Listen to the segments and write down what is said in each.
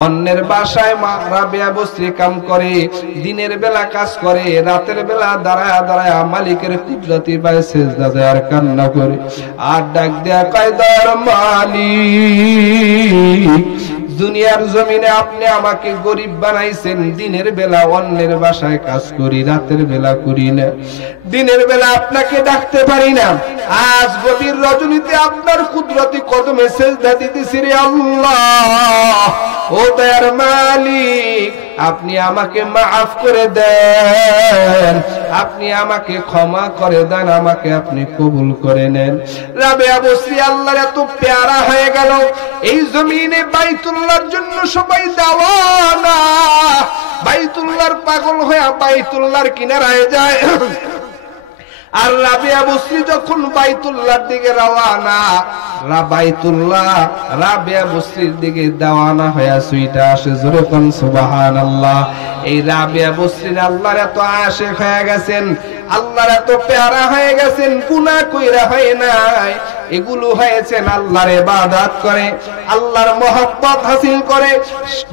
অন্যের বাসায় মা রাবেয়া বসরি কাম করে, দিনের বেলা কাজ করে, রাতের বেলা দাঁড়ায় দাঁড়ায় মালিকের কুদরতি পায়ে সিজদা দেয় আর কান্না করে আর ডাক দেয়া কয় দয়ার মালিক, দুনিয়ার জমিনে আপনি আমাকে গরিব বানাইছেন, দিনের বেলা অন্যের বাসায় কাজ করি, রাতের বেলা করি না, দিনের বেলা আপনাকে ডাকতে পারি না, আজ গভীর রজনীতে আপনার কুদরতি কদমে সিজদা দিতেছি রে আল্লাহ। ও দয়ার মালিক, আপনি আমাকে মাফ করে দেন, আপনি আমাকে ক্ষমা করে দেন, আমাকে আপনি কবুল করে নেন। রাবেয়া বসরি আল্লাহর এত পেয়ারা হয়ে গেল, এই জমিনে বাইতুল্লাহর জন্য সবাই দেওয়ানা, বাইতুল্লাহর পাগল হয়ে বাইতুল্লাহর কিনারায় যায়। আর রাবেয়া বসরি যখন বাইতুল্লাহর দিকে রওয়ানা, রাবেয়া বসরির দিকে দেওয়ানা হয়ে সুইটা আসে, জোরে কোন সুবহানাল্লাহ। এই রাবেয়া বসরি আল্লাহর এত আশিক হয়ে গেছেন, আল্লাহর এত পেয়ারা হয়ে গেছেন, গুনাহ কইরা হয় নাই, এগুলো হয়েছেন আল্লাহর ইবাদত করে, আল্লাহর মহব্বত হাসিল করে,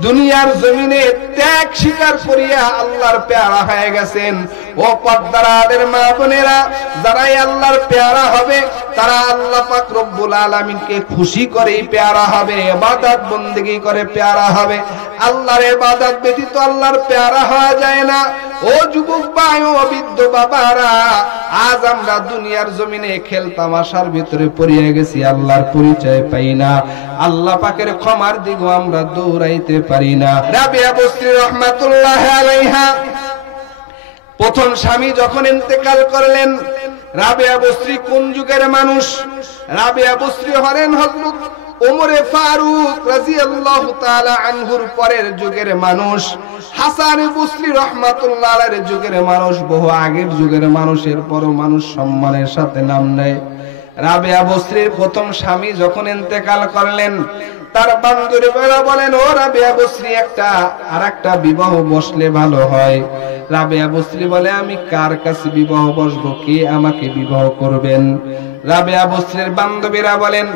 দুনিয়ার জমিনে ত্যাগ স্বীকার করিয়া আল্লাহর পেয়ারা হয়ে গেছেন। ও পর্দার মা বোনেরা, যারাই আল্লাহর পেয়ারা হবে তারা আল্লাহ পাক রব্বুল আলামিনকে খুশি করেই পেয়ারা হবে, ইবাদত বন্দেগী করে পেয়ারা হবে। আল্লাহর ইবাদত ব্যতীত আল্লাহর পেয়ারা হওয়া যায় না। ও যুবক ভাই, ও বৃদ্ধ বাবারা, আজ আমরা দুনিয়ার জমিনে খেল তামাশার ভিতরে পড়িয়ে গেছি, আল্লাহর পরিচয় পাই না, আল্লাহ পাকের ক্ষমার দিকে আমরা দৌড়াইতে পারি না। রাবেয়া বসরি রাহমাতুল্লাহ আলাইহা প্রথম স্বামী যখন ইন্তেকাল করলেন, রাবেয়া বসরি কোন যুগের মানুষ? রাবেয়া বসরি হলেন হযরত ওমরে ফারুক রাদিয়াল্লাহু তাআলা আনহুর পরের যুগের মানুষ, হাসান বসরি রাহমাতুল্লাহ আলাইহির যুগের মানুষ, বহু আগের যুগের মানুষের পরও মানুষ সম্মানের সাথে নাম নেয়। রাবেয়া বসরির প্রথম স্বামী যখন ইন্তেকাল করলেন, তার বান্ধবীরা বলেন, ও রাবেয়া বসরি, আরেকটা বিবাহ বসলে ভালো হয়। রাবেয়া বসরি বলে, আমি কার কাছে বিবাহ বসবো, কে আমাকে বিবাহ করবেন? রাবেয়া বসরির বান্ধবীরা বলেন,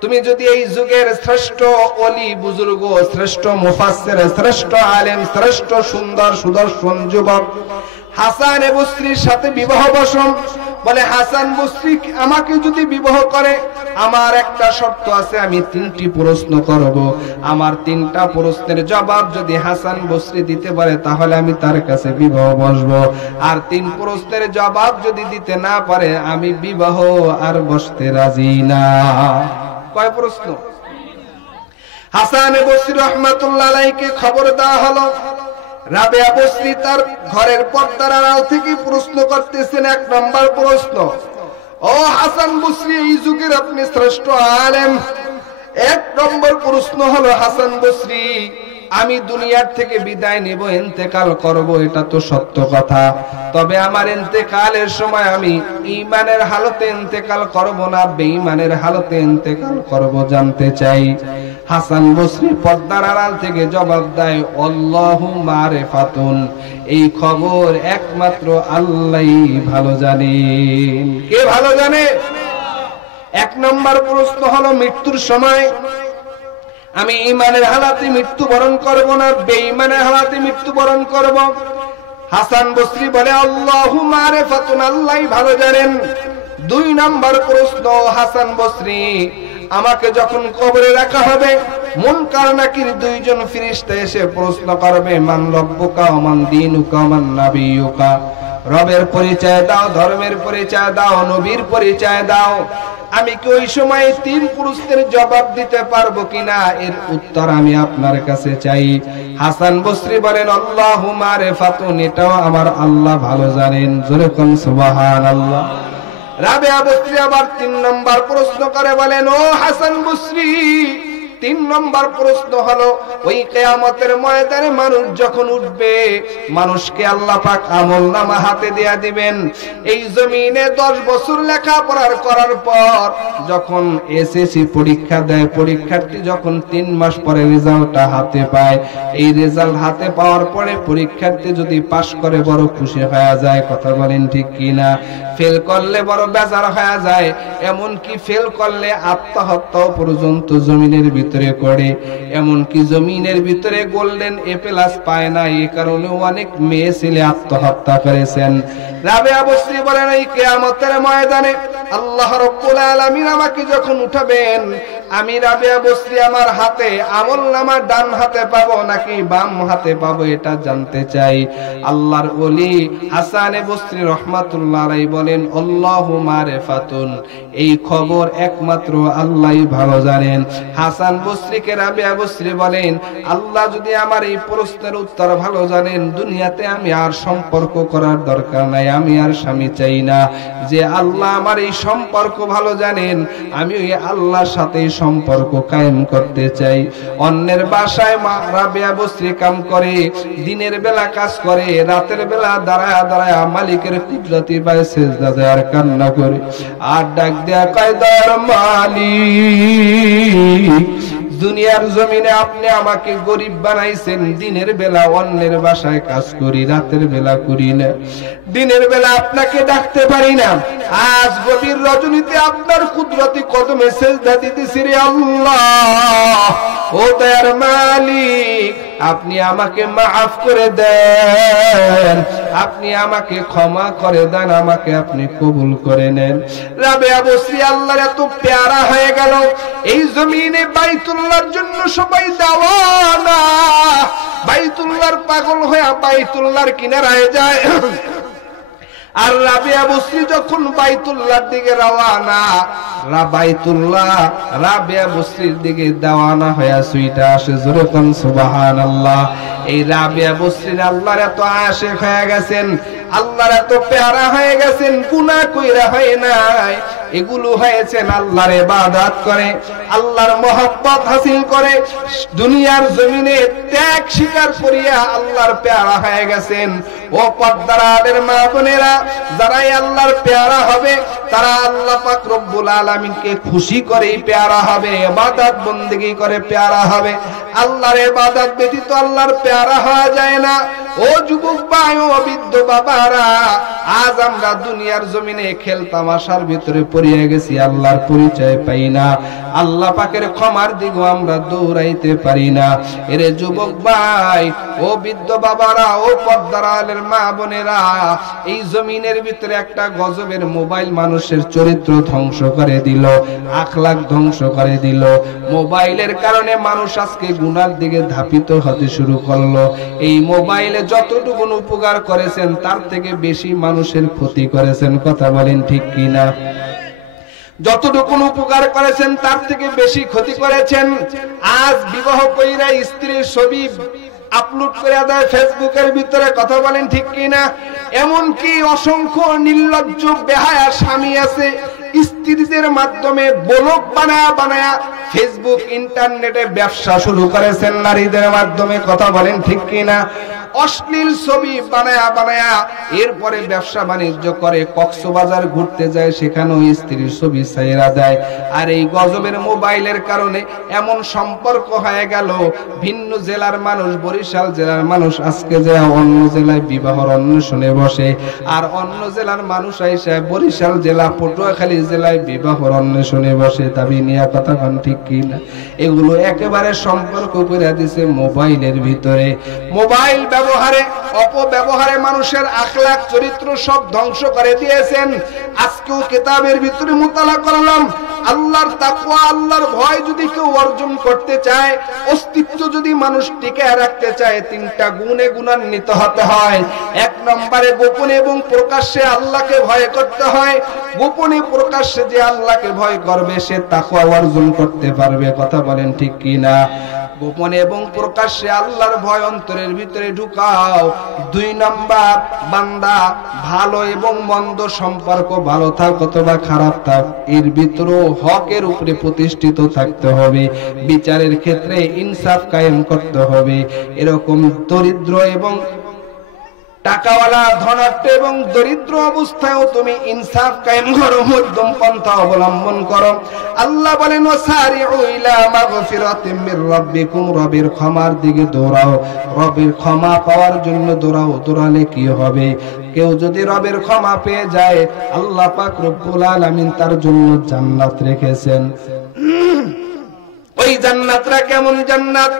তুমি যদি এই যুগের শ্রেষ্ঠ ওলি বুজুর্গ, শ্রেষ্ঠ মুফাসসির, শ্রেষ্ঠ আলেম, শ্রেষ্ঠ সুন্দর সুদর্শন যুবক হাসান বসরির সাথে বিবাহ বসো, বলে হাসান বসরি আমাকে যদি বিবাহ করে, আমার একটা শর্ত আছে, আমি 3টি প্রশ্ন করব, আমার 3টা প্রশ্নের জবাব যদি হাসান বসরি দিতে পারে তাহলে আমি তার কাছে বিবাহ বসবো, আর 3 প্রশ্নের জবাব যদি দিতে না পারে আমি বিবাহ আর বসতে রাজি না। কয় প্রশ্ন? হাসান বসরি রাহমাতুল্লাহ আলাইহিকে খবর দেওয়া হলো। রাবেয়া বসরি তার ঘরের পর্দার আড়াল থেকে প্রশ্ন করতেছেন। 1 নম্বর প্রশ্ন, ও হাসান বসরি, এই যুগের আপনি শ্রেষ্ঠ আলেম, 1 নম্বর প্রশ্ন হলো, হাসান বসরি, আমি দুনিয়ার থেকে বিদায় নেব, ইন্তেকাল করব, এটা তো সত্য কথা, তবে আমার ইন্তেকালের সময় আমি ঈমানের হালতে ইন্তেকাল করব না বেঈমানের হালতে ইন্তেকাল করব, জানতে চাই। হাসান বসরি পর্দার আড়াল থেকে জবাব দেয়, আল্লাহু মারিফাতুন, এই খবর একমাত্র আল্লাহই ভালো জানেন। কে ভালো জানে? 1 নম্বর প্রশ্ন হলো, মৃত্যুর সময় আমি ঈমানের হালাতে মৃত্যুবরণ করব না বেঈমানের হালাতে মৃত্যুবরণ করব? হাসান বসরি বলে, আল্লাহু মারিফাতুন, আল্লাহই ভালো জানেন। 2 নম্বর প্রশ্ন, হাসান বসরি, আমাকে যখন কবরে রাখা হবে, মুনকার নাকির 2 জন ফেরেশতা এসে প্রশ্ন করবে, মান রব্বুকা ওয়া মান দীনুকা ওয়া মান নাবিয়ুকা, রবের পরিচয় দাও, ধর্মের পরিচয় দাও, নবীর পরিচয় দাও। আমি কি ওই সময় 3 প্রশ্নের জবাব দিতে পারবো কিনা, এর উত্তর আমি আপনার কাছে চাই। হাসান বসরি বলেন, আল্লাহু মারিফাতুন, এটাও আমার আল্লাহ ভালো জানেন, জোরে কোন সুবহানাল্লাহ। রাবেয়া বসরি আবার 3 নম্বর প্রশ্ন করে বলেন, ও হাসান বসরি, 3 নম্বর প্রশ্ন হলো, ওই কিয়ামতের ময়দানে মানুষ যখন উঠবে, মানুষকে আল্লাহ পাক আমলনামা হাতে দেয়া দিবেন। এই জমিনে 10 বছর লেখাপড়া করার পর যখন এসএসসি পরীক্ষা দেয়, পরীক্ষার্থী যখন 3 মাস পরে রেজাল্টটা হাতে পায়, এই রেজাল্ট হাতে পাওয়ার পরে পরীক্ষার্থী যদি পাস করে বড় খুশি হয়ে যায়, কথা বলেন ঠিক কিনা? ফেল করলে বড় বেজার হয়ে যায়, এমন কি ফেল করলে আত্মহত্যা পর্যন্ত জমিনের ভিতরে ভিতরে করে, এমনকি জমিনের ভিতরে গোল্ডেন এপ্লাস পায় না, এই কারণে অনেক মেয়ে ছেলে আত্মহত্যা করেছেন। রাবেয়া বসরি বলেন, এই কিয়ামতের ময়দানে আল্লাহ রাব্বুল আলামিন আমাকে যখন উঠাবেন, আমি রাবেয়া বসরি আমার হাতে আমলনামা ডান হাতে পাবো নাকি বাম হাতে পাবো এটা জানতে চাই। আল্লাহর ওলি হাসান বসরি রাহমাতুল্লাহ আলাইহি বলেন, আল্লাহু মারিফাতুন, এই খবর একমাত্র আল্লাহই ভালো জানেন। হাসান বসরিকে রাবেয়া বসরি বলেন, আল্লাহ যদি আমার এই প্রশ্নের উত্তর ভালো জানেন, দুনিয়াতে আমি আর সম্পর্ক করার দরকার নাই, আমি আর স্বামী চাই না। যে আল্লাহ আমার এই সম্পর্ক ভালো জানেন, আমি ওই আল্লাহর সাথে সম্পর্ক কায়েম করতে চাই। অন্যের বাসায় রাবেয়া বসরি কাম করে, দিনের বেলা কাজ করে, রাতের বেলা দাঁড়ায় দাঁড়ায় মালিকের কুদরতি পায়ে সেজদা দেয় আর কান্না করে, আর ডাক দেয়া কয়, দয়ার মালিক, দুনিয়ার জমিনে আপনি আমাকে গরিব বানাইছেন, দিনের বেলা অন্যের বাসায় কাজ করি, রাতের বেলা করি না, দিনের বেলা আপনাকে ডাকতে পারি না, আজ গভীর রজনীতে আপনার কুদরতি কদমে সেজদা দিতেছি রে আল্লাহ। ও দয়ার মালিক, আপনি আমাকে মাফ করে দেন, আপনি আমাকে ক্ষমা করে দেন, আমাকে আপনি কবুল করে নেন। রাবেয়া বসরি আল্লাহর এত পেয়ারা হয়ে গেল, এই জমিনে বাইতুল্লাহর জন্য সবাই দাওয়ানা, বাইতুল্লাহর পাগল হয়ে বাইতুল্লাহর কিনারায় যায়। আর রাবেয়া বসরি যখন বাইতুল্লাহর দিকে রওয়ানা, রাবেয়া বসরির দিকে দাওয়ানা হয়ে সুইটা আসে, জোরে কোন সুবহানাল্লাহ। এই রাবেয়া বসরি আল্লাহর এত আশিক হয়ে গেছেন, আল্লাহর এত পেয়ারা হয়ে গেছেন, গুনাহ কইরা হয় নাই, এগুলো হয়েছেন আল্লাহর ইবাদত করে, আল্লাহর মহব্বত হাসিল করে, দুনিয়ার জমিনে ত্যাগ স্বীকার করিয়া আল্লাহর পেয়ারা হয়ে গেছেন। ও পর্দার আলের মা বোনেরা, যারাই আল্লাহর পেয়ারা হবে, তারা আল্লাহ পাক রব্বুল আলামিনকে খুশি করেই পেয়ারা হবে, ইবাদত বন্দেগী করে পেয়ারা হবে। আল্লাহর ইবাদত ব্যতীত আল্লাহর পেয়ারা হওয়া যায় না। ও যুবক ভাই, ও বৃদ্ধ বাবারা, আজ আমরা দুনিয়ার জমিনে খেল তামাশার ভিতরে পড়িয়ে গেছি, আল্লাহর পরিচয় পাই না, আল্লাহ পাকের ক্ষমার দিকে আমরা দৌড়াইতে পারি না। এরে যুবক ভাই, ও বৃদ্ধ বাবারা, ও পর্দার আলের মা বোনেরা, এই জমিনের ভিতরে একটা গজবের মোবাইল মানুষের চরিত্র ধ্বংস করে দিল, আখলাক ধ্বংস করে দিল। মোবাইলের কারণে মানুষ আজকে গুনার দিকে ধাপিত হতে শুরু করলো। এই মোবাইলে যতটুকু উপকার করেছেন, তার থেকে বেশি মানুষের ক্ষতি করেছেন, কথা বলেন ঠিক কিনা? যতটুকু উপকার করেছেন, তার থেকে বেশি ক্ষতি করেছেন। আজ বিবাহ কইরা স্ত্রীর ছবি আপলোড করে দেয় ফেসবুকের ভিতরে, কথা বলেন ঠিক কিনা? এমনকি অসংখ্য নির্লজ্জ বেহায়া স্বামী আছে, স্ত্রীদের মাধ্যমে ব্লগ বানায়া ফেসবুক ইন্টারনেটে ব্যবসা শুরু করেছেন নারীদের মাধ্যমে, কথা বলেন ঠিক কিনা? অশ্লীল ছবি বানায়া এরপরে ব্যবসা বাণিজ্য করে, কক্সবাজার ঘুরতে যায়, সেখানেও স্ত্রীর ছবি ছাইরা দেয়। আর এই গজবের মোবাইলের কারণে এমন সম্পর্ক হয়ে গেল, ভিন্ন জেলার মানুষ, বরিশাল জেলার মানুষ আজকে যায় অন্য জেলায় বিবাহর অন্বেষণে বসে, আর অন্য জেলার মানুষ আইসা বরিশাল জেলা, পটুয়াখালী জেলায় বিবাহর অন্বেষণে বসে। দাবি নিয়ে কথা কন ঠিক কিনা? এগুলো একেবারে সম্পর্ক করে দিছে মোবাইলের ভিতরে। মোবাইল ব্যবহারে, অপব্যবহারে মানুষের আখলাক চরিত্র সব ধ্বংস করে দিয়েছেন। আজকেও কিতাবের ভিতরে মুতালা করলাম, আল্লাহর তাকওয়া, আল্লাহর ভয় যদি কেউ অর্জন করতে চায়, অস্তিত্ব যদি মানুষ টিকায় রাখতে চায়, তিনটা গুণে গুণান্বিত হতে হয়। এক নম্বরে গোপনে এবং প্রকাশ্যে আল্লাহকে ভয় করতে হয়। গোপনে প্রকাশ্যে যে আল্লাহকে ভয় করবে, সে তাকওয়া অর্জন করতে পারবে, কথা বলেন ঠিক কিনা? গোপনে এবং প্রকাশ্যে আল্লাহর ভয় অন্তরের ভিতরে ঢুকাও। দুই নাম্বার, বান্দা ভালো এবং মন্দ সম্পর্ক, ভালো থাক অথবা খারাপ থাক, এর ভিতরেও হকের উপরে প্রতিষ্ঠিত থাকতে হবে। বিচারের ক্ষেত্রে ইনসাফ কায়েম করতে হবে। এরকম দরিদ্র এবং টাকাওয়ালা, ধনাঢ্য এবং দরিদ্র অবস্থায়ও তুমি ইনসাফ কায়েম করো, মধ্যম পন্থা অবলম্বন করো। আল্লাহ বলেন, ওয়াসারিউ ইলা মাগফিরাতিম মির রাব্বিকুম, রবের ক্ষমার দিকে দৌড়াও, রবের ক্ষমা পাওয়ার জন্য দৌড়াও। দৌড়ালে কি হবে? কেউ যদি রবের ক্ষমা পেয়ে যায়, আল্লাহ পাক রব্বুল আলামিন তার জন্য জান্নাত রেখেছেন। ওই ওই জান্নাতরা কেমন জান্নাত?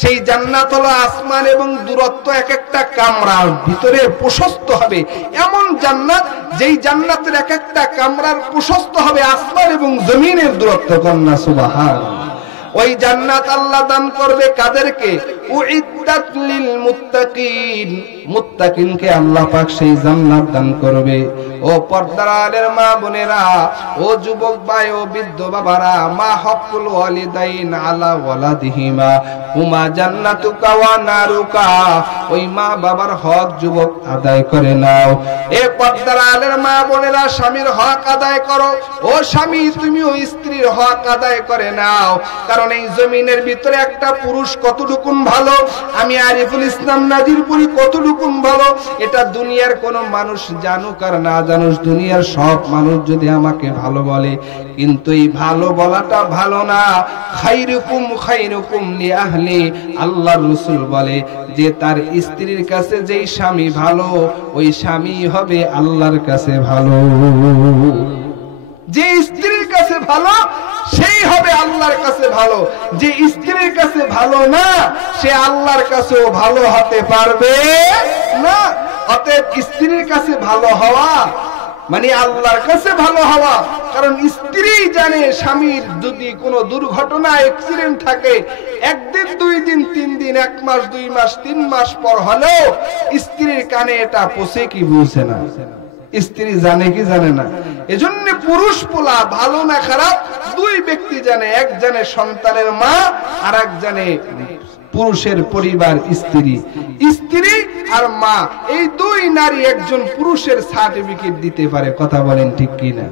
সেই জান্নাত হলো আসমান এবং দূরত্ব এক একটা কামরার ভিতরে প্রশস্ত হবে এমন জান্নাত, যেই জান্নাতের এক একটা কামরার প্রশস্ত হবে আসমান এবং জমিনের দূরত্ব। কন্যা সুবহানাল্লাহ। ওই জান্নাত আল্লাহ দান করবে কাদেরকে? উইদ্দাত লিল মুত্তাকিন, মুত্তাকিনকে আল্লাহ পাক সেই জান্নাত দান করবে। ও পর্দার আলের মা বোনেরা, ও যুবক ভাই, ও বৃদ্ধ বাবারা, মা হকুল ওয়ালিদাইন আলা ওয়ালাদিহিমা হুমা জান্নাতুকা ওয়া নারুকা। ওই মা বাবার হক যুবক আদায় করে নাও। এ পর্দার আলের মা বোনেরা, স্বামীর হক আদায় করো। ও স্বামী, তুমিও স্ত্রীর হক আদায় করে নাও। কারণ এই জমিনের ভিতরে একটা পুরুষ কতটুকুন ভালো, আমি আরিফুল ইসলাম নাজিরপুরি কতটুকুন ভালো, এটা দুনিয়ার কোন মানুষ জানুক আর না জানুক, দুনিয়ার সব মানুষ যদি আমাকে ভালো বলে, কিন্তু এই ভালো বলাটা ভালো না। খাইরুকুম খাইরুকুম লিআহলি, আল্লাহর রাসূল বলে যে তার স্ত্রীর কাছে যেই স্বামী ভালো, ওই স্বামী হবে আল্লাহর কাছে ভালো। যে স্ত্রীর কাছে ভালো সেই হবে আল্লাহর কাছে ভালো। যে স্ত্রীর কাছে ভালো না, সে আল্লাহর কাছেও ভালো হতে পারবে না। অতএব স্ত্রীর কাছে ভালো হওয়া মানে আল্লাহর কাছে ভালো হওয়া। কারণ স্ত্রী জানে স্বামীর যদি কোনো দুর্ঘটনা অ্যাক্সিডেন্ট থাকে, একদিন, 2 দিন, 3 দিন, 1 মাস, 2 মাস, 3 মাস পর হলেও স্ত্রীর কানে এটা পৌঁছে কি পৌঁছে না? স্ত্রী জানে কি জানে না? এজন্য পুরুষ পোলা ভালো না খারাপ 2 ব্যক্তি জানে। এক জানে সন্তানের মা, আর এক জানে পুরুষের পরিবার, স্ত্রী। স্ত্রী আর মা, এই 2 নারী একজন পুরুষের সার্টিফিকেট দিতে পারে। কথা বলেন ঠিক কিনা?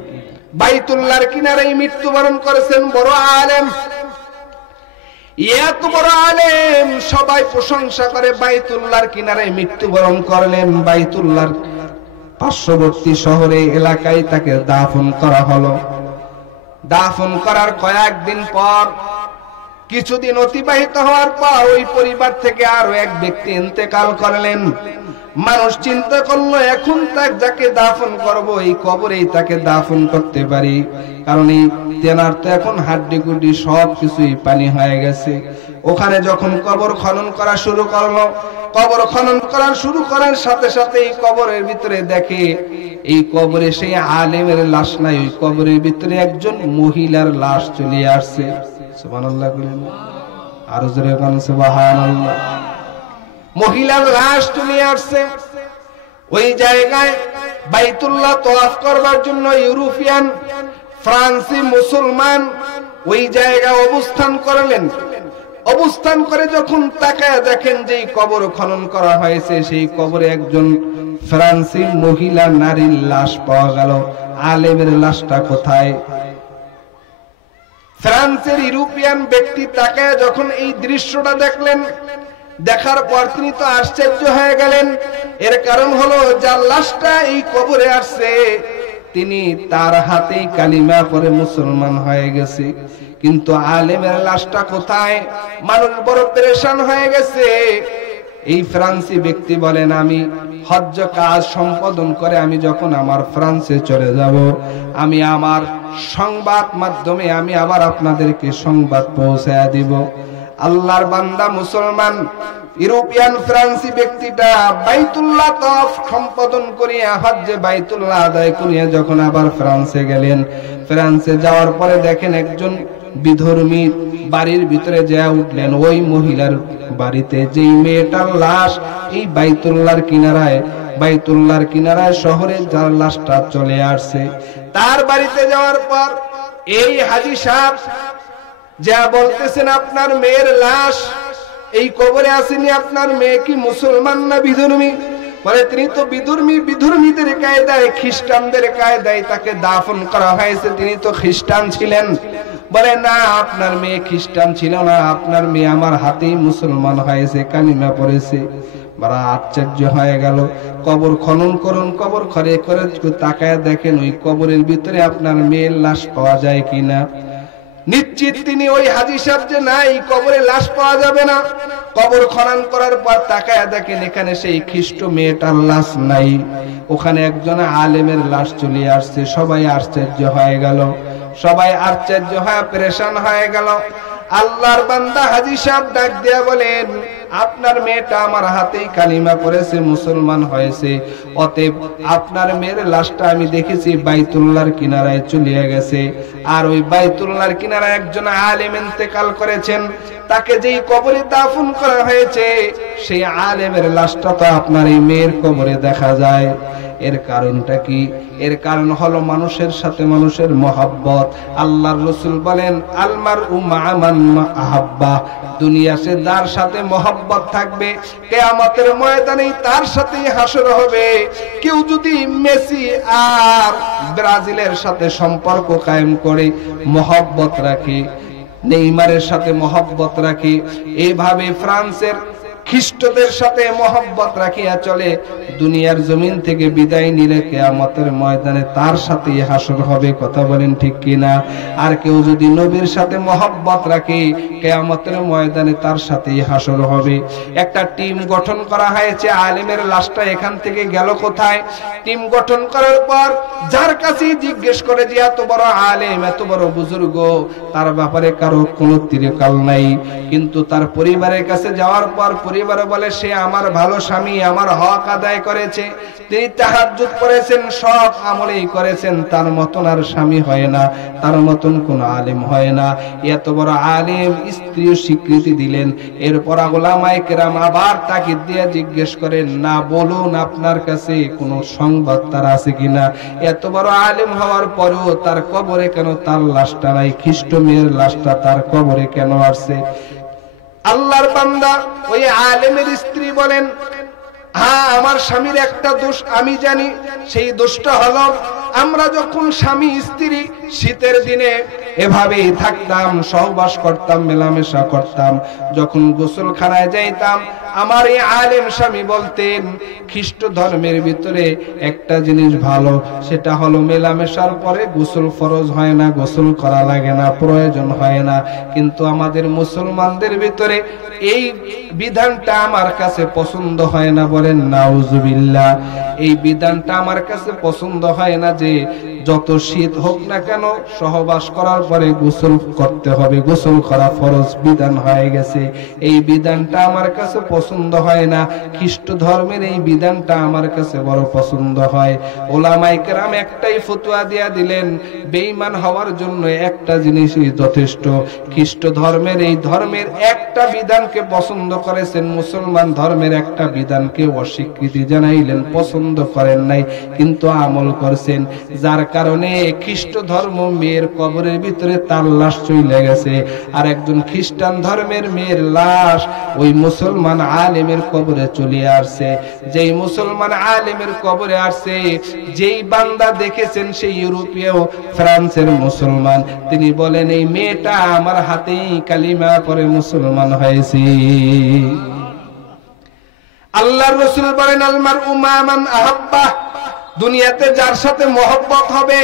বাইতুল্লাহর কিনারায় মৃত্যুবরণ করেছেন বড় আলেম। এত বড় আলেম, সবাই প্রশংসা করে। বাইতুল্লাহর কিনারায় মৃত্যুবরণ করলেন। বাইতুল্লাহর পার্শ্ববর্তী শহরে এলাকায় তাকে দাফন করা হলো। দাফন করার কয়েকদিন পর, কিছুদিন অতিবাহিত হওয়ার পর, ওই পরিবার থেকে আরো এক ব্যক্তি ইন্তেকাল করলেন। মানুষ চিন্তা করলো, এখন তাকে যাকে দাফন করব, এই কবরেই তাকে দাফন করতে পারি। কারণ এই তেনার তো এখন হাড্ডি গুড্ডি সব কিছুই পানি হয়ে গেছে। ওখানে যখন কবর খনন করা শুরু করলো, কবর খনন করা শুরু করার সাথে সাথে এই কবরের ভিতরে দেখে, এই কবরে সেই আলেমের লাশ নাই, ওই কবরের ভিতরে একজন মহিলার লাশ চলে আসছে। সুবহানাল্লাহ বলেন, আর জোরে বলেন সুবহানাল্লাহ। মহিলার লাশ চলে আসছে। ওই জায়গায় বাইতুল্লাহ তওয়াফ করবার জন্য ইউরোপিয়ান, ফ্রান্সি মুসলমান ওই জায়গায় অবস্থান করলেন। অবস্থান করে যখন তাকায় দেখেন যে কবর খনন করা হয়েছে, সেই কবরে একজন ফ্রান্সি মহিলা নারীর লাশ পাওয়া গেল। আলেমের লাশটা কোথায়? ফ্রান্সের ইউরোপিয়ান ব্যক্তি তাকায় যখন এই দৃশ্যটা দেখলেন, দেখার পর তিনি তো আশ্চর্য হয়ে গেলেন। এর কারণ হলো, যার লাশটা এই কবরে আসছে, তিনি তার হাতেই কালিমা পড়ে মুসলমান হয়ে গেছে। কিন্তু আলেমের লাশটা কোথায়? মানুষ বড় পেরেশান হয়ে গেছে। এই ফ্রান্সি ব্যক্তি বলেন, আমি হজ্জ কাজ সম্পাদন করে আমি যখন আমার ফ্রান্সে চলে যাব, আমি আমার সংবাদ মাধ্যমে আমি আবার আপনাদেরকে সংবাদ পৌঁছায়া দিব। আল্লাহর বান্দা মুসলমান ইউরোপিয়ান ফ্রান্সি ব্যক্তিটা বাইতুল্লাহ তওয়াফ সম্পাদন করিয়া হজ্জে বাইতুল্লাহ আদায় করিয়া যখন আবার ফ্রান্সে গেলেন, ফ্রান্সে যাওয়ার পরে দেখেন একজন বিধর্মী বাড়ির ভিতরে যা উঠলেন। ওই মহিলার বাড়িতে যেই মেয়েটার লাশ এই বাইতুল্লাহর কিনারায় শহরে যার লাশটা চলে আসছে, তার বাড়িতে যাওয়ার পর এই হাজী সাহেব যা বলতেছেন, আপনার মেয়ের লাশ এই কবরে আসেনি, আপনার মেয়ে কি মুসলমান না বিধর্মী? বলে, তিনি তো বিধর্মী। বিধর্মীদের কায়দায়, খ্রিস্টানদের কায়দায় তাকে দাফন করা হয়েছে, তিনি তো খ্রিস্টান ছিলেন। বলে, না, আপনার মেয়ে খ্রিস্টান ছিল না, আপনার মেয়ে আমার হাতেই মুসলমান হয়েছে, কালিমা পড়েছে। বড় আশ্চর্য হয়ে গেল। কবর খনন করুন, কবর খরে করে তাকায় দেখেন ওই কবরের ভিতরে আপনার মেয়ের লাশ পাওয়া যায় কিনা। নিশ্চিত তিনি ওই হাজী সাহেব যে না, এই কবরে লাশ পাওয়া যাবে না। কবর খনন করার পর তাকায় দেখেন এখানে সেই খ্রিস্ট মেয়েটার লাশ নাই, ওখানে একজন আলেমের লাশ চলে আসছে। সবাই আশ্চর্য হয়ে গেল, সবাই আশ্চর্য হয়ে পেরেশান হয়ে গেল। আল্লাহর বান্দা হাজী সাহেব ডাক দিয়া বলেন, আপনার মেয়েটা আমার হাতেই কালিমা পড়েছে, মুসলমান হয়েছে, অতএব আপনার মেয়ের লাশটা আমি দেখেছি বাইতুল্লাহর কিনারায় চলিয়ে গেছে। আর ওই বাইতুল্লাহর কিনারায় একজন আলেম ইন্তেকাল করেছেন, তাকে যেই কবরে দাফন করা হয়েছে সেই আলেমের লাশটা তো আপনার এই মেয়ের কবরে দেখা যায়। এর কারণটা কি? এর কারণ হলো মানুষের সাথে মানুষের মহব্বত। আল্লাহর রাসূল বলেন, আলমারউ মা মান আহাব্বা, দুনিয়াতে যার সাথে মহব্বত থাকবে কিয়ামতের ময়দানে তার সাথেই হাসর হবে। কেউ যদি মেসি আর ব্রাজিলের সাথে সম্পর্ক কায়েম করে মহব্বত রাখে, নেইমারের সাথে মহব্বত রাখে, এইভাবে ফ্রান্সের খ্রিস্টদের সাথে মহব্বত রাখিয়া চলে, দুনিয়ার জমিন থেকে বিদায় নিলে কিয়ামতের ময়দানে তার সাথেই হাসর হবে। কথা বলেন ঠিক কিনা? আর কেউ যদি নবীর সাথে মহব্বত রাখে কিয়ামতের ময়দানে তার সাথেই হাসর হবে। একটা টিম গঠন করা হয়েছে, আলেমের লাশটা এখান থেকে গেল কোথায়? টিম গঠন করার পর যার কাছে জিজ্ঞেস করে যে এত বড় আলেম, এত বড় বুজুর্গ, তার ব্যাপারে কারো কোনো তিরকাল নাই, কিন্তু তার পরিবারের কাছে যাওয়ার পর পরিবার বলে সে আমার ভালো স্বামী, আমার হক আদায় করেছে, তিনি তাহাজ্জুদ করেছেন, সব আমলেই করেছেন, তার মতন আর স্বামী হয় না, তার মতন কোন আলেম হয় না। এত বড় আলেম স্ত্রীও স্বীকৃতি দিলেন। এরপর উলামায়ে কেরাম আবার তাকিদ দিয়ে জিজ্ঞেস করেন, না বলুন আপনার কাছে কোনো সংবাদ তার আছে কিনা? এত বড় আলেম হওয়ার পরেও তার কবরে কেন তার লাশটা নাই? খ্রিস্ট মেয়ের লাশটা তার কবরে কেন আসছে? আল্লাহর বান্দা ওই আলেমের স্ত্রী বলেন, হ্যাঁ আমার স্বামীর একটা দোষ আমি জানি, সেই দোষটা হলো আমরা যখন স্বামী স্ত্রী শীতের দিনে এভাবেই থাকতাম, সহবাস করতাম, মেলামেশা করতাম, যখন গোসলখানায় যাইতাম আমার এই আলেম স্বামী বলতেন খ্রিস্ট ধর্মের ভিতরে একটা জিনিস ভালো, সেটা হলো মেলামেশার পরে গোসল ফরজ হয় না, গোসল করা লাগে না, প্রয়োজন হয় না। কিন্তু আমাদের মুসলমানদের ভিতরে এই বিধানটা আমার কাছে পছন্দ হয় না। বলেন নাউজুবিল্লাহ। এই বিধানটা আমার কাছে পছন্দ হয় না যে যত শীত হোক না কেন সহবাস করার পরে গোসল করতে হবে, গোসল করা ফরজ বিধান হয়ে গেছে। এই বিধানটা আমার কাছে পছন্দ হয় না। খ্রিস্ট ধর্মের এই বিধানটা আমার কাছে বড় পছন্দ হয়। ওলামায়ে কেরাম একটাই ফতোয়া দিয়া দিলেন, বেঈমান হওয়ার জন্য একটা জিনিসই যথেষ্ট। খ্রিস্ট ধর্মের এই ধর্মের একটা বিধানকে পছন্দ করেছেন, মুসলমান ধর্মের একটা বিধানকে অস্বীকৃতি জানাইলেন, পছন্দ করেন নাই, কিন্তু আমল করছেন। যার কারণে খ্রিস্ট ধর্ম মেয়ের কবরের ভিতরে তার লাশ চলে গেছে, আর একজন খ্রিস্টান ধর্মের মেয়ের লাশ ওই মুসলমান আলেমের কবরে চলে আসছে। যেই মুসলমান আলেমের কবরে আসছে, যেই বান্দা দেখেছেন সেই ইউরোপীয় ফ্রান্সের মুসলমান, তিনি বলেন এই মেয়েটা আমার হাতেই কালিমা পড়ে মুসলমান হয়েছে। আল্লাহর রাসূল বলেন, আলমারউ মা মান আহাব্বা, দুনিয়াতে যার সাথে মহব্বত হবে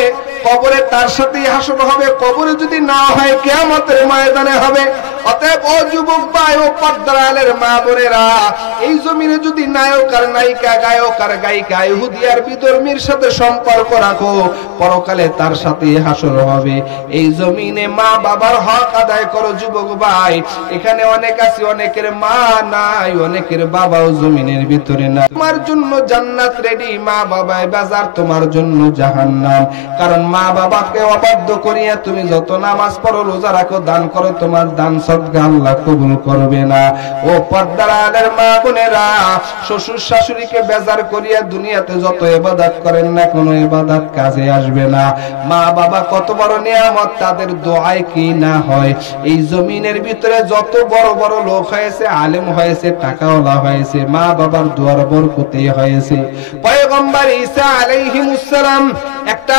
কবরে তার সাথেই হাসর হবে। কবরে যদি না হয় কিয়ামতের ময়দানে হবে। অতএব ও যুবক ভাই ও পর্দার আলের মা বোনেরা, এই জমিনে যদি নায়ক আর নায়িকা, গায়ক আর গায়িকা, ইহুদি আর বিধর্মীর সাথে সম্পর্ক রাখো, পরকালে তার সাথে হাসর হবে। এই জমিনে মা বাবার হক আদায় করো যুবক ভাই। এখানে অনেক আছে, অনেকের মা নাই, অনেকের বাবাও জমিনের ভিতরে না। তোমার জন্য জান্নাত রেডি, মা বাবায় বাজার তোমার জন্য জাহান্নাম। কারণ মা বাবাকে অবাধ্য করিয়া তুমি যত নামাজ পড়ো, রোজা রাখো, দান করো, তোমার দান সদকা আল্লাহ কবুল করবে না। ও পর্দার আলের মা বোনেরা, শ্বশুর শাশুড়িকে বেজার করিয়া দুনিয়াতে যত ইবাদত করেন না, কোনো ইবাদত কাজে আসবে না। মা বাবা কত বড় নিয়ামত, তাদের দোয়ায় কি না হয়। এই জমিনের ভিতরে যত বড় বড় লোক হয়েছে, আলেম হয়েছে, টাকাওয়ালা হয়েছে, মা বাবার দোয়ার বরকতে হয়েছে। পয়গম্বর ঈসা আলাইহিস সালাম একটা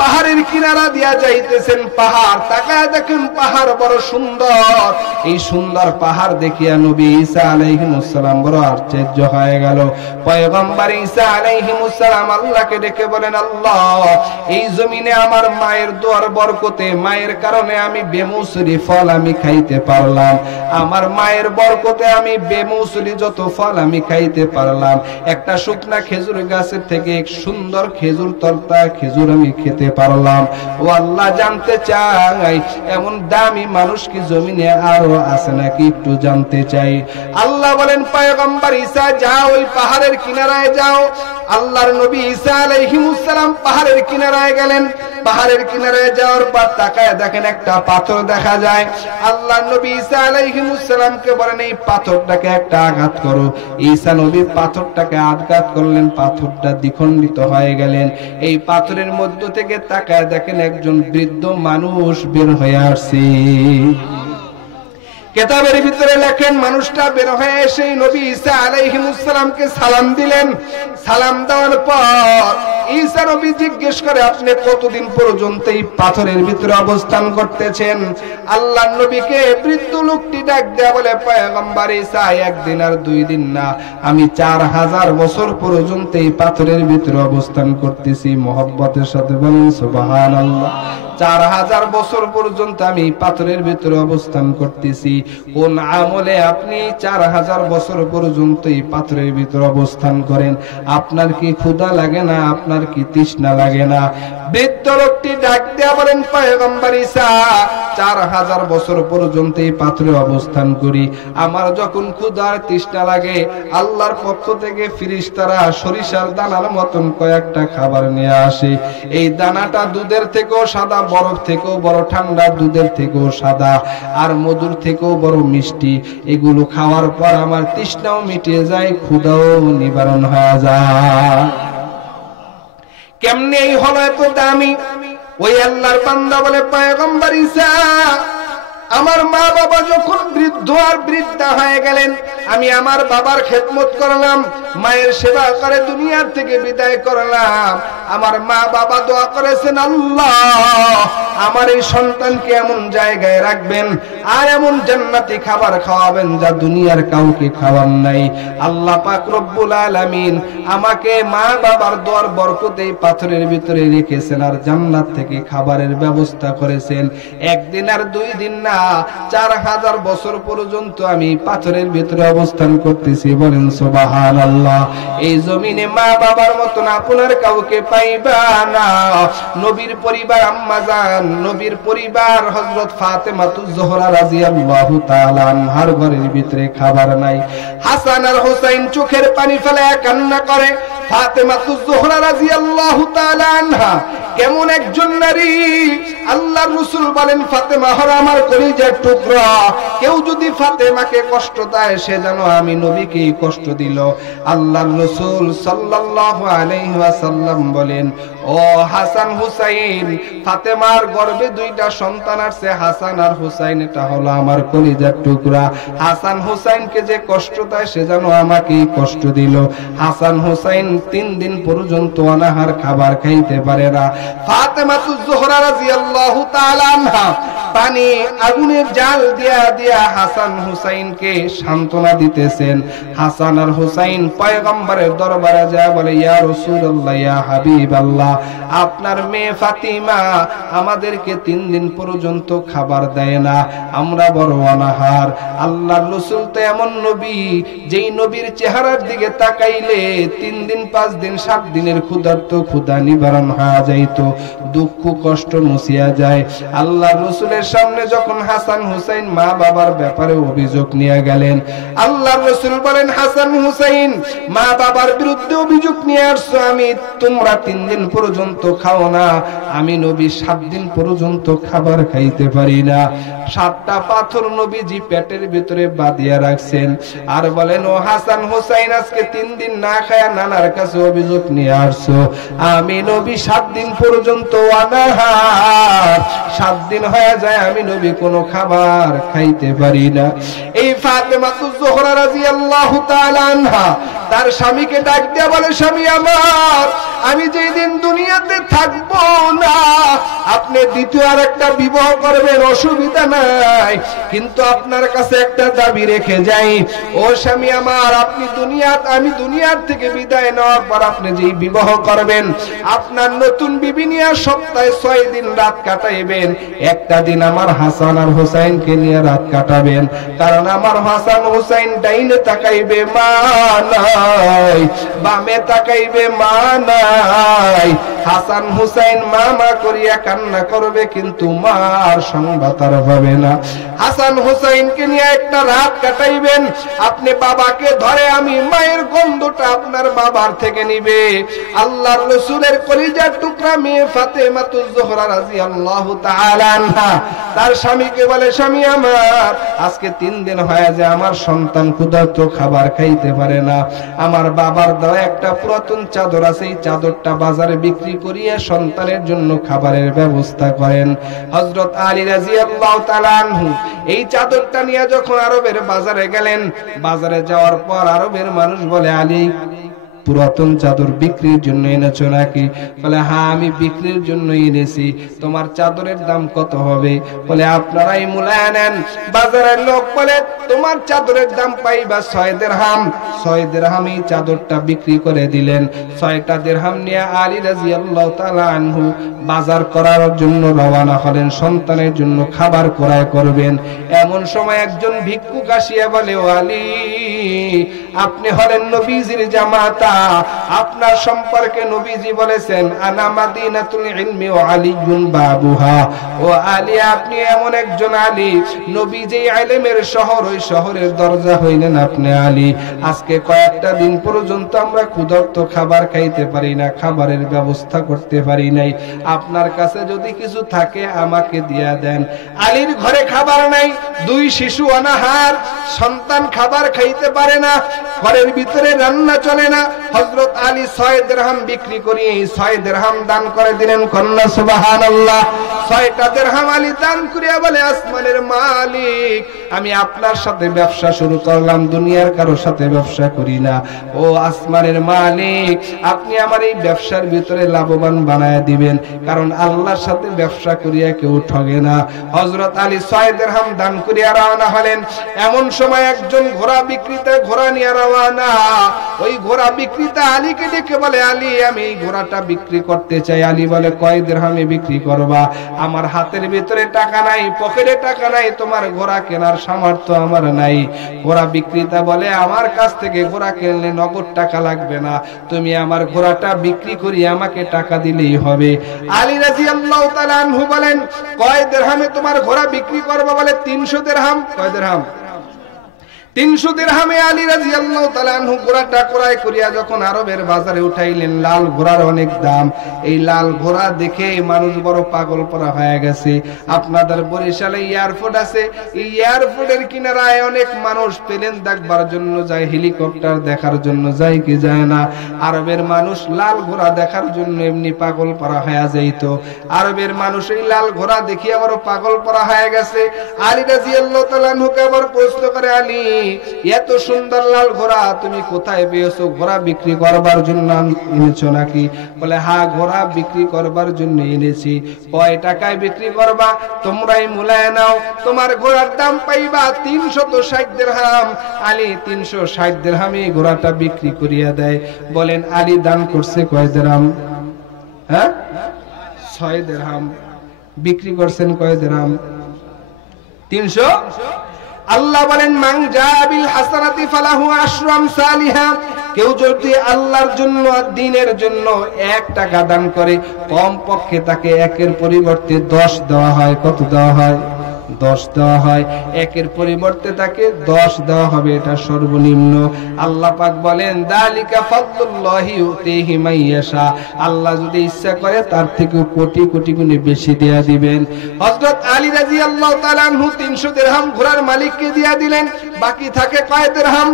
পাহাড়ের কিনারা দিয়া যাইতেছেন, পাহাড় তাকায় দেখেন পাহাড় বড় সুন্দর। এই সুন্দর পাহাড় দেখিয়া নবী ঈসা আলাইহিস সালাম বড় আশ্চর্য হয়ে গেল। পয়গম্বর ঈসা আলাইহিস সালাম আল্লাহকে ডেকে বলেন, আল্লাহ এই জমিনে আমার মায়ের দোয়ার বরকতে, মায়ের কারণে আমি বেমৌসুরি ফল আমি খাইতে পারলাম, আমার মায়ের বরকতে আমি বেমৌসুরি যত ফল আমি খাইতে পারলাম। একটা শুকনা খেজুর গাছের থেকে এক সুন্দর খেজুর তরতা খেজুর আমি খেতে পারলাম। ও আল্লাহ, জানতে চাই এমন দামি মানুষ কি জমিনে আরো আছে নাকি, একটু জানতে চাই। আল্লাহ বলেন, পয়গম্বর ঈসা যাও, ওই পাহাড়ের কিনারায় যাও। আল্লাহর নবী ঈসা আলাইহিস সালাম পাহাড়ের কিনারায় গেলেন। পাহাড়ের কিনারায় যাওয়ার পর তাকায় দেখেন একটা পাথর দেখা যায়। আল্লাহর নবী ঈসা আলাইহিস সালামকে বলেন, এই পাথরটাকে একটা আঘাত করো। ঈসা নবী পাথরটাকে আঘাত করলেন, পাথরটা দ্বিখণ্ডিত হয়ে গেলেন। এই পাথরের মধ্য থেকে তাকায় দেখেন একজন বৃদ্ধ মানুষ বের হয়ে আসছে। কিতাবের ভিতরে লেখেন, মানুষটা বের হয়ে এসে নবী ঈসা আলাইহিস সালামকে সালাম দিলেন। সালাম দেওয়ার পর ঈসা নবী জিজ্ঞেস করে, আপনি কতদিন পর্যন্ত এই পাথরের ভিতরে অবস্থান করতেছেন? আল্লাহর নবীকে বৃদ্ধ লোকটি ডাক দেয়া বলে, পয়গম্বর ঈসা, একদিন আর 2 দিন না, আমি 4000 বছর পর্যন্ত এই পাথরের ভিতরে অবস্থান করতেছি। মুহাব্বতের সাথে বলেন সুবহানাল্লাহ। 4000 বছর পর্যন্ত আমি পাথরের ভিতরে অবস্থান করতেছি। কোন আমলে আপনি 4000 বছর পর্যন্ত এই পাথরের ভিতরে অবস্থান করেন? আপনার কি ক্ষুধা লাগে না? আপনার কি তৃষ্ণা লাগে না? বৃদ্ধ লোকটি ডাক দেয়া বলেন, পয়গম্বর ঈসা, 4000 বছর পর্যন্ত এই পাথরে অবস্থান করি। আমার যখন ক্ষুধা আর তৃষ্ণা লাগে, আল্লাহর পক্ষ থেকে ফেরেশতারা সরিষার দানার মতন কয়েকটা খাবার নিয়ে আসে। এই দানাটা দুধের থেকেও সাদা, বরফ থেকেও বড় ঠান্ডা, দুধের থেকেও সাদা, আর মধুর থেকেও বড় মিষ্টি। এগুলো খাওয়ার পর আমার তৃষ্ণাও মিটে যায়, ক্ষুধাও নিবারণ হয়ে যায়। কেমনে এই হলো এত দামি? ওই আল্লাহর বান্দা বলে, পয়গম্বর ঈসা, আমার মা বাবা যখন বৃদ্ধ আর বৃদ্ধা হয়ে গেলেন, আমি আমার বাবার খেদমত করলাম, মায়ের সেবা করে দুনিয়ার থেকে বিদায় করলাম। আমার মা বাবা দোয়া করেছেন, আল্লাহ আমার এই সন্তানকে এমন জায়গায় রাখবেন আর এমন জান্নাতি খাবার খাওয়াবেন যা দুনিয়ার কাউকে খাওয়ান নাই। আল্লাহ পাক রব্বুল আলামিন আমাকে মা বাবার দোয়ার বরকতে পাথরের ভিতরে রেখেছেন আর জান্নাত থেকে খাবারের ব্যবস্থা করেছেন। একদিন আর 2 দিন না, 4000 বছর পর্যন্ত আমি পাথরের ভিতরে অবস্থান করতেছি। বলেন সুবহানাল্লাহ। এই জমিনে মা বাবার মতন আপনার কাউকে পাইবা না। নবীর পরিবার আম্মা জান, নবীর পরিবার হযরত ফাতেমাতুজ জোহরা রাদিয়াল্লাহু তাআলা আনহার ঘরের ভিতরে খাবার নাই। হাসান আর হুসাইন চোখের পানি ফেলে কান্না করে। ফাতেমাতুজ জোহরা রাদিয়াল্লাহু তাআলা আনহা কেমন একজন নারী! আল্লাহর রাসূল বলেন, ফাতেমা হলো আমার কলিজার টুকরা। কেউ যদি ফাতেমাকে কষ্ট দেয়, সে যেন আমি নবীকে কষ্ট দিল। আল্লাহর রাসূল সাল্লাল্লাহু আলাইহি ওয়াসাল্লাম বলেন, ও হাসান হুসাইন, ফাতেমার গর্ভে 2টা সন্তান আছে, হাসান আর হুসাইন, এটা হলো আমার কলিজার টুকরা। হাসান হুসাইনকে যে কষ্ট দেয়, সে যেন আমাকে কষ্ট দিল। হাসান হুসাইন 3 দিন পর্যন্ত অনাহার, খাবার খাইতে পারে না। ফাতেমাতুজ জোহরা রাদিয়াল্লাহু তাআলা আনহা পানি আগুনের জাল দিয়া দিয়া হাসান হুসাইনকে সান্ত্বনা দিতেছেন। হাসান আর হুসাইন পয়গম্বরের দরবারে যায়, বলে, ইয়া রাসূলুল্লাহ, ইয়া হাবিবাল্লাহ, আপনার মেয়ে ফাতিমা আমাদেরকে 3 দিন পর্যন্ত খাবার দেয় না, আমরা বড় অনাহার। আল্লাহর রাসূল তো এমন নবী, যেই নবীর চেহারার দিকে তাকাইলে 3 দিন 5 দিন 7 দিনের ক্ষুধা নিবারণ হয়ে যাইতো, দুঃখ কষ্ট মুছিয়া যায়। আল্লাহর রাসূলের সামনে যখন হাসান হুসাইন মা বাবার ব্যাপারে অভিযোগ নিয়ে গেলেন, আল্লাহর রাসূল বলেন, হাসান হুসাইন মা বাবার বিরুদ্ধে অভিযোগ নিয়ে আসছো, আমি তোমরা 3 দিন পর্যন্ত খাও না, আমি নবী 7 দিন পর্যন্ত খাবার খাইতে পারি না। 7টা পাথর নবীজি পেটের ভিতরে বাঁধিয়া রাখছেন। আর বলেন, ও হাসান হুসাইন, আজকে 3 দিন না খায়া নানার কাছে অভিযোগ নিয়ে আসছো, আমি নবী 7 দিন পর্যন্ত অনাহার, 7 দিন হয়ে যায় আমি নবী কোনো খাবার খাইতে পারি না। এই ফাতেমাতুজ জোহরা রাদিয়াল্লাহু তাআলা আনহা তার স্বামীকে ডাক দিয়া বলে, স্বামী আমার, আমি যেই দিন দুনিয়াতে থাকবো না, আপনি দ্বিতীয় আর একটা বিবাহ করবেন, অসুবিধা নাই, কিন্তু আপনার কাছে একটা দাবি রেখে যাই। ও স্বামী আমার, আমি দুনিয়ার থেকে বিদায় নেওয়ার পর আপনি যেই বিবাহ করবেন, আপনার নতুন বিবি নিয়ে সপ্তাহে 6 দিন রাত কাটাইবেন। একটা দিন আমার হাসান আর হুসাইনকে নিয়ে রাত কাটাবেন, কারণ আমার হাসান হুসাইন ডাইনে তাকাইবে, মা নাই, বামে তাকাইবে, মা নাই। নাই। হাসান হুসাইন মামা করিয়া কান্না করবে, কিন্তু মার সংবাদ আর পাবে না। হাসান হুসাইনকে নিয়ে একটা রাত কাটাইবেন, আপনি বাবাকে ধরে আমি মায়ের গন্ধটা আপনার বাবার থেকে নিবে। আল্লাহর রাসূলের কলিজার টুকরা মেয়ে ফাতেমাতুজ জোহরা রাদিয়াল্লাহু তাআলা আনহা তার স্বামীকে বলে, স্বামী আমার, আজকে 3 দিন হয়ে যায় আমার সন্তান ক্ষুধার্ত, খাবার খাইতে পারে না। আমার বাবার দেওয়া একটা পুরাতন চাদর আছে, এই চাদরটা বাজারে বিক্রি করিয়া সন্তানের জন্য খাবারের ব্যবস্থা করেন। হযরত আলী রাদিয়াল্লাহু তাআলা আনহু এই চাদরটা নিয়ে যখন আরবের বাজারে গেলেন, বাজারে যাওয়ার পর আরবের মানুষ বলে, আলী পুরাতন চাদর বিক্রির জন্য এনেছো নাকি? বলে, হ্যাঁ আমি বিক্রির জন্য এনেছি। তোমার চাদরের দাম কত হবে? বলে, আপনারাই মূল্যায় নেন। বাজারের লোক বলে, তোমার চাদরের দাম পাইবা 6 দিরহাম। 6 দিরহামই চাদরটা বিক্রি করে দিলেন। 6টা দিরহাম নিয়ে আলী রাদিয়াল্লাহু তাআলা আনহু বাজার করার জন্য রওনা হলেন, সন্তানের জন্য খাবার ক্রয় করবেন। এমন সময় একজন ভিক্ষুক আসিয়া বলে, ও আলী, আপনি হলেন নবীজির জামাতা, আপনার সম্পর্কে নবীজি বলেছেন, আনা মাদিনাতুল ইলমি ওয়া আলিয়ুন বাবুহা। ও আলী, আপনি এমন একজন আলী, নবী যে ইলমের শহর, ওই শহরের দরজা হইলেন আপনি আলী। আজকে কয়েকটা দিন পর্যন্ত আমরা ক্ষুধার্ত, খাবার খাইতে পারি না, খাবারের ব্যবস্থা করতে পারি নাই। আপনার কাছে যদি কিছু থাকে আমাকে দিয়া দেন। আলীর ঘরে খাবার নাই, 2 শিশু অনাহার, সন্তান খাবার খাইতে পারে না, ঘরের ভিতরে রান্না চলে না। হযরত আলী 6 দিরহাম বিক্রি করে 6 দিরহাম দান করে দিলেন। কন্যা সুবহানাল্লাহ। 6টা দিরহাম আলী দান করিয়া বলে, আসমানের মালিক, আমি আপনার সাথে ব্যবসা শুরু করলাম, দুনিয়ার কারো সাথে ব্যবসা করি না। ও আসমানের মালিক, আপনি আমার এই ব্যবসার ভিতরে লাভবান বানায় দিবেন, কারণ আল্লাহর সাথে ব্যবসা করিয়া কেউ ঠগে না। হযরত আলী 6 দিরহাম দান করিয়া রওনা হলেন। এমন সময় একজন ঘোড়া বিক্রেতা ঘোড়া নিয়ে রওনা। ওই ঘোড়া বিক্রেতা আলীকে ডেকে বলে, আলী, আমি এই ঘোড়াটা বিক্রি করতে চাই। আলী বলে, কয় দিরহামে বিক্রি করবা? আমার হাতের ভিতরে টাকা নাই, পকেটে টাকা নাই, তোমার ঘোড়া কেনার সামর্থ্য আমার নাই। ঘোড়া বিক্রেতা বলে, আমার কাছ থেকে ঘোড়া কিনলে নগদ টাকা লাগবে না, তুমি আমার ঘোড়াটা বিক্রি করি আমাকে টাকা দিলেই হবে। আলী রাদিয়াল্লাহু তাআলা আনহু বলেন, কয় দিরহামে তোমার ঘোড়া বিক্রি করবা? বলে, 300 দিরহাম। কয় দিরহাম? 300 দিরহামে আলী রাদিয়াল্লাহু তাআলা আনহু ঘোড়াটা ক্রয় করিয়া যখন আরবের বাজারে উঠাইলেন, লাল ঘোড়ার অনেক দাম। এই লাল ঘোড়া দেখে মানুষ বড় পাগল পরা হয়ে গেছে। আপনাদের বরিশালে এয়ারপোর্ট আছে, এই এয়ারপোর্টের কিনারায় অনেক মানুষ প্লেন দেখবার জন্য যায়, হেলিকপ্টার দেখার জন্য যায় কি যায় না? আরবের মানুষ লাল ঘোড়া দেখার জন্য এমনি পাগল পরা হয়ে যাইতো। আরবের মানুষ এই লাল ঘোড়া দেখিয়ে বড় পাগল পরা হয়ে গেছে। আলী রাদিয়াল্লাহু তাআলা আনহুকে আবার প্রশ্ন করে, আলী, এত সুন্দর লাল ঘোড়া তুমি কোথায় পেয়েছো? ঘোড়া বিক্রি করবার জন্য এনেছো নাকি? বলে, হ্যাঁ, ঘোড়া বিক্রি করবার জন্য এনেছি। কয় টাকায় বিক্রি করবা? তোমরাই মূল্যায় নাও, তোমার ঘোড়ার দাম পাইবা 360 দিরহাম। আলী 360 দিরহামে ঘোড়াটা বিক্রি করিয়া দেয়। বলেন, আলী দান করছে কয় দিরহাম? হ্যাঁ, 6 দিরহাম। বিক্রি করছেন কয় দিরহাম? 300। আল্লাহ বলেন, মান জাবিল হাসানাতি ফালাহু আশরু আমসালিহা। কেউ যদি আল্লাহর জন্য আর দ্বীনের জন্য 1 টাকা দান করে, কম পক্ষে তাকে 1-এর পরিবর্তে 10 দেওয়া হয়। কত দেওয়া হয়? 10 দেওয়া হয়। 1-এর পরিবর্তে তাকে 10 দেওয়া হবে, এটা সর্বনিম্ন। আল্লাহ পাক বলেন, যালিকা ফাদলুল্লাহি ইউতিহি মাইয়াশা। আল্লাহ যদি ইচ্ছা করে তার থেকে কোটি কোটি গুণে বেশি দেয়া দিবেন। হযরত আলী রাদিয়াল্লাহু তাআলা আনহু 300 দিরহাম ঘোড়ার মালিককে দিয়া দিলেন। বাকি থাকে কয় দিরহাম?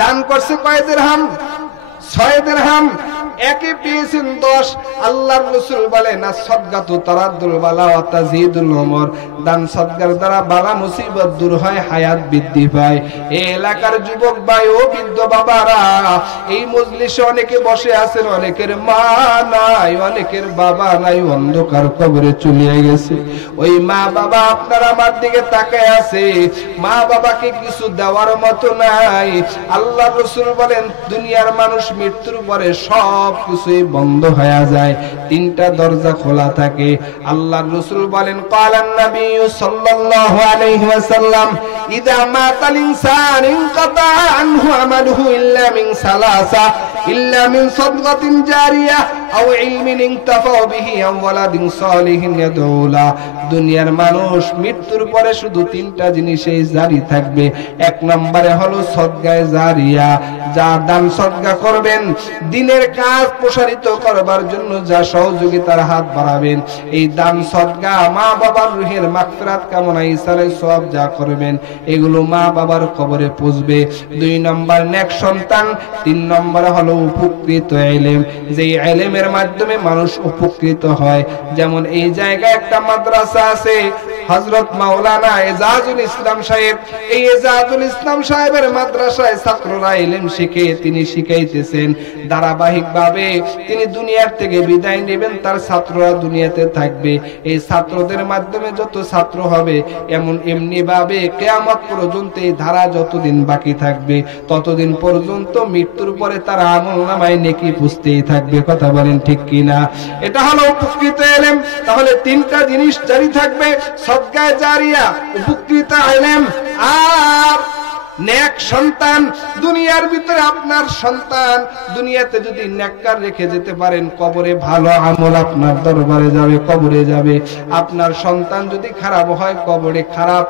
দান করছে কয় দিরহাম? 6 দিরহাম। একে পেয়েছেন 10। আল্লাহর রাসূল বলেন, as-সাদকাতু তারাদ্দুল বালা ওয়া তাজিদুল উমর। দান সদকার দ্বারা বালা মুসিবত দূর হয়, হায়াত বৃদ্ধি পায়। এই এলাকার যুবক ভাই ও বৃদ্ধ বাবারা, এই মজলিসে অনেকে বসে আছেন, অনেকের মা নাই, অনেকের বাবা নাই, অন্ধকার কবরে চলে গেছে। ওই মা বাবা আপনার আমার দিকে তাকায় আছে, মা বাবাকে কিছু দেওয়ার মতো নাই। আল্লাহর রাসূল বলেন, দুনিয়ার মানুষ মৃত্যুর পরে সব কিছুই বন্ধ হয়ে যায়, 3টা দরজা খোলা থাকে। আল্লাহর রাসূল বলেন, ক্বালান নবী সাল্লাল্লাহু আলাইহি ওয়াসাল্লাম, ইযা মাতাল ইনসান ইনকাতা আনহু আমালুহু ইল্লা মিন সালাসা। ইল্লা মিন সাদকাতিন জারিয়া আও ইলমিন ইনতাফাউ বিহি আও ওয়ালাদিন সালিহিন ইয়াদউ লা। দুনিয়ার মানুষ মৃত্যুর পরে শুধু তিনটা জিনিসই জারি থাকবে। এক নম্বরে হলো সদকায়ে জারিয়া, যা দান সদকা করবেন, দ্বীনের কাজ প্রসারিত করবার জন্য যা সহযোগিতার হাত বাড়াবেন, এই দান সদকা, মা বাবার রুহের মাগফিরাত কামনা, ইসালে সওয়াব যা করবেন, এগুলো মা বাবার কবরে পৌঁছবে। দুই নম্বর নেক সন্তান। তিন নম্বরে হলো উপকৃত ইলম, যে ইলমের মাধ্যমে মানুষ উপকৃত হয়। যেমন এই জায়গায় একটা মাদ্রাসা আছে, হযরত মাওলানা এজাজুল ইসলাম সাহেব। এই এজাজুল ইসলাম সাহেবের মাদ্রাসায় ছাত্ররা ইলম শিখে, তিনি শিখাইতেছেন। ধারাবাহিকভাবে তিনি দুনিয়ার থেকে বিদায় নেবেন, তার ছাত্ররা দুনিয়াতে থাকবে। এই ছাত্রদের মাধ্যমে যত ছাত্র হবে, এমনি ভাবে কিয়ামত পর্যন্ত এই ধারা যতদিন বাকি থাকবে, ততদিন পর্যন্ত মৃত্যুর পরে তার আমলনামায় নেকি পুষতেই থাকবে। কথা বলেন ঠিক কিনা? এটা হলো উপকৃত ইলম। তাহলে তিনটা জিনিস জারি থাকবে, সদকায়ে জারিয়া, উপকৃত ইলম আর নেক সন্তান। দুনিয়ার ভিতরে আপনার সন্তান দুনিয়াতে যদি নেককার রেখে যেতে পারেন, কবরে ভালো আমল আপনার দরবারে যাবে, কবরে যাবে। আপনার সন্তান যদি খারাপ হয়, কবরে খারাপ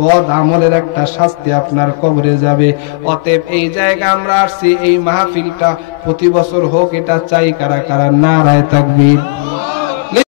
বদ আমলের একটা শাস্তি আপনার কবরে যাবে। অতএব এই জায়গা আমরা আসছি, এই মাহফিলটা প্রতি বছর হোক, এটা চাই। কারা কারা নারায়ে তাকবীর।